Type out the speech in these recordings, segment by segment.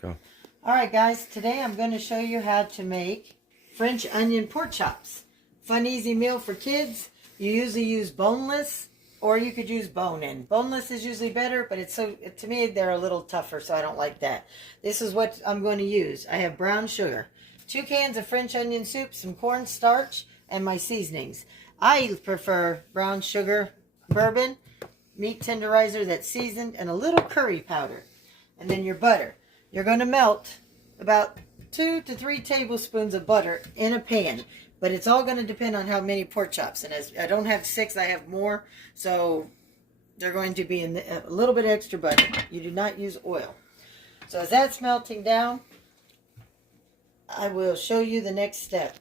go. All right, guys. Today I'm going to show you how to make French onion pork chops. Fun, easy meal for kids. You usually use boneless, or you could use bone-in. Boneless is usually better, but to me they're a little tougher, so I don't like that. This is what I'm going to use. I have brown sugar, 2 cans of French onion soup, some cornstarch, and my seasonings. I prefer brown sugar, bourbon, meat tenderizer that's seasoned, and a little curry powder. And then your butter. You're going to melt about 2 to 3 tablespoons of butter in a pan. But it's all going to depend on how many pork chops. And as I don't have 6, I have more. So they're going to be in a little bit extra butter. You do not use oil. So as that's melting down, I will show you the next step.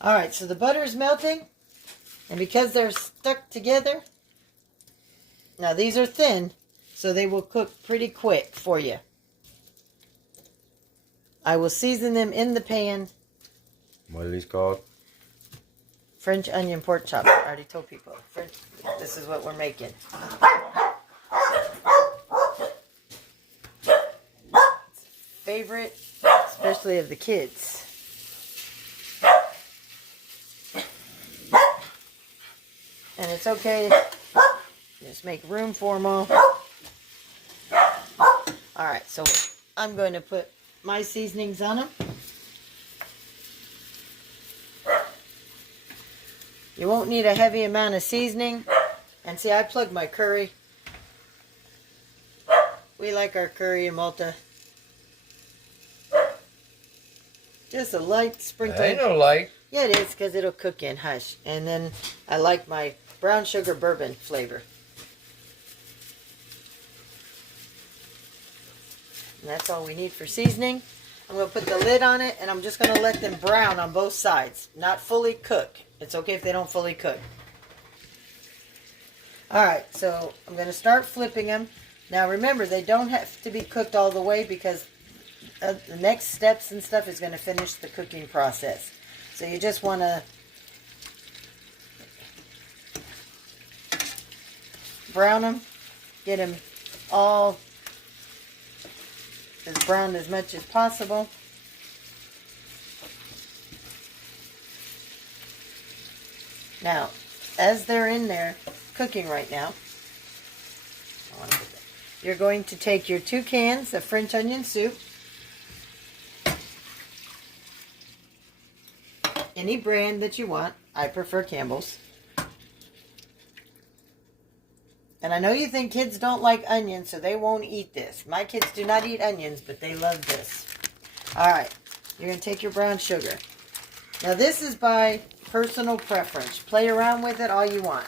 All right, so the butter is melting. And because they're stuck together, now these are thin, so they will cook pretty quick for you. I will season them in the pan. What are these called? French onion pork chops. I already told people. This is what we're making. It's favorite, especially of the kids. And it's okay. Just make room for them all. Alright, so I'm going to put my seasonings on them. You won't need a heavy amount of seasoning. And see, I plug my curry. We like our curry in Malta. Just a light sprinkle. Ain't no light. Yeah, it is, because it'll cook in hush. And then I like my brown sugar bourbon flavor. And that's all we need for seasoning. I'm going to put the lid on it, and I'm just going to let them brown on both sides. Not fully cook. It's okay if they don't fully cook. Alright, so I'm going to start flipping them. Now remember, they don't have to be cooked all the way, because the next steps and stuff is going to finish the cooking process. So you just want to brown them, get them all as brown as much as possible. Now, as they're in there cooking right now, you're going to take your 2 cans of French onion soup, any brand that you want. I prefer Campbell's. And I know you think kids don't like onions, so they won't eat this. My kids do not eat onions, but they love this. Alright, you're going to take your brown sugar. Now this is by personal preference. Play around with it all you want.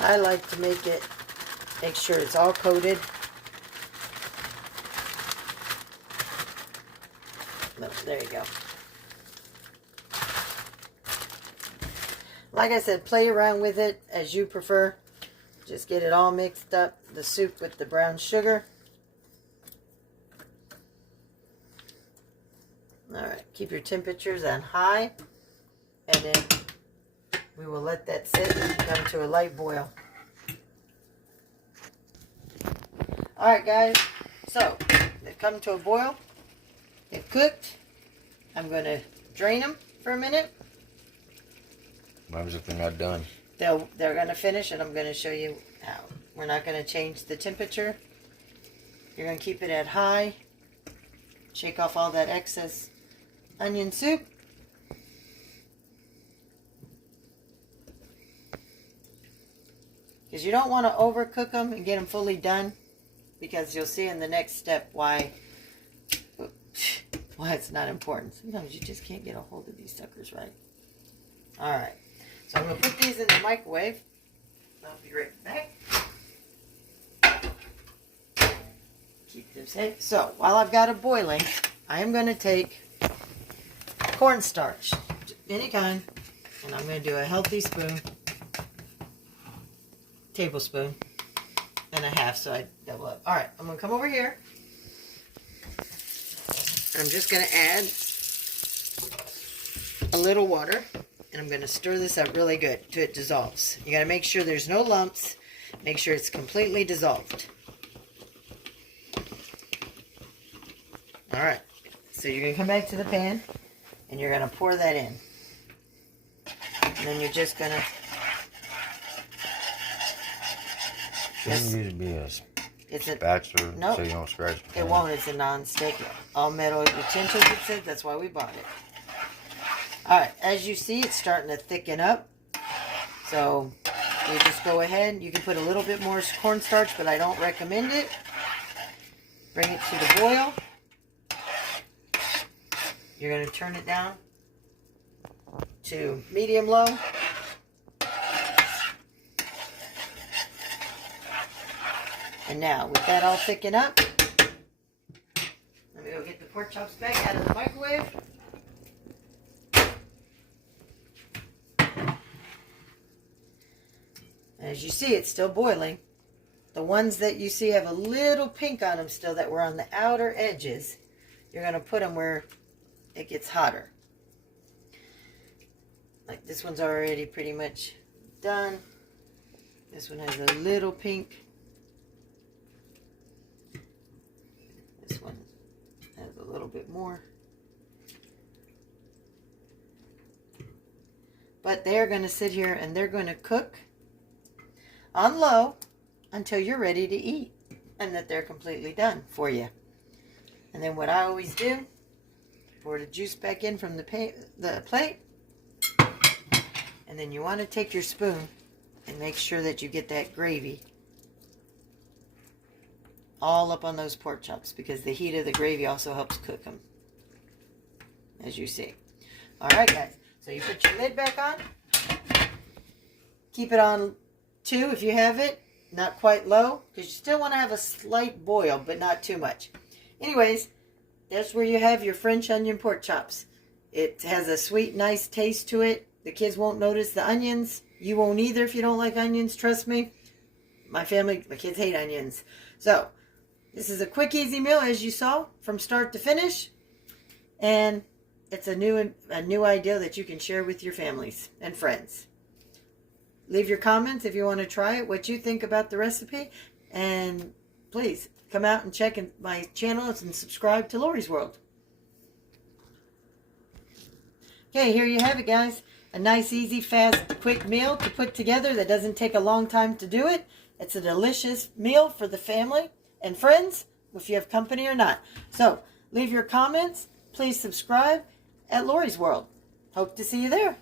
I like to make sure it's all coated. There you go. Like I said, play around with it as you prefer. Just get it all mixed up, the soup with the brown sugar. Alright, keep your temperatures on high. And then we will let that sit and come to a light boil. Alright guys, so they've come to a boil. They've cooked. I'm going to drain them for a minute. What happens if they're not done? They're going to finish, and I'm going to show you how. We're not going to change the temperature. You're going to keep it at high. Shake off all that excess onion soup. Because you don't want to overcook them and get them fully done. Because you'll see in the next step why it's not important. Sometimes you just can't get a hold of these suckers right. Alright. So I'm going to put these in the microwave. I'll be right back. Keep them safe. So, while I've got it boiling, I am going to take cornstarch. Any kind. And I'm going to do a healthy spoon. Tablespoon. And a half, so I double up. Alright, I'm going to come over here. I'm just going to add a little water, and I'm going to stir this up really good till it dissolves. You got to make sure there's no lumps. Make sure it's completely dissolved. All right. So you're going to come back to the pan, and you're going to pour that in. And then you're just going to... Shouldn't use be a spatula nope, so you don't scratch the pan. It won't. It's a non-stick, all metal utensils, it said. That's why we bought it. All right. As you see, it's starting to thicken up. So you just go ahead. You can put a little bit more cornstarch, but I don't recommend it. Bring it to the boil. You're going to turn it down to medium-low. And now, with that all thickened up, let me go get the pork chops back out of the microwave. As you see, it's still boiling. The ones that you see have a little pink on them still that were on the outer edges, you're going to put them where it gets hotter. Like this one's already pretty much done. This one has a little pink. This one has a little bit more. But they're going to sit here and they're going to cook on low until you're ready to eat and that they're completely done for you. And then what I always do, pour the juice back in from the plate, and then you want to take your spoon and make sure that you get that gravy all up on those pork chops, because the heat of the gravy also helps cook them, as you see. All right, guys. So you put your lid back on. Keep it on 2 if you have it. Not quite low, because you still want to have a slight boil, but not too much. Anyways, that's where you have your French onion pork chops. It has a sweet, nice taste to it. The kids won't notice the onions. You won't either if you don't like onions, trust me. My kids hate onions. So, this is a quick, easy meal, as you saw, from start to finish. And it's a new idea that you can share with your families and friends. Leave your comments if you want to try it, what you think about the recipe. And please, come out and check my channels and subscribe to Lauries World. Okay, here you have it, guys. A nice, easy, fast, quick meal to put together that doesn't take a long time to do it. It's a delicious meal for the family and friends, if you have company or not. So, leave your comments. Please subscribe at Lauries World. Hope to see you there.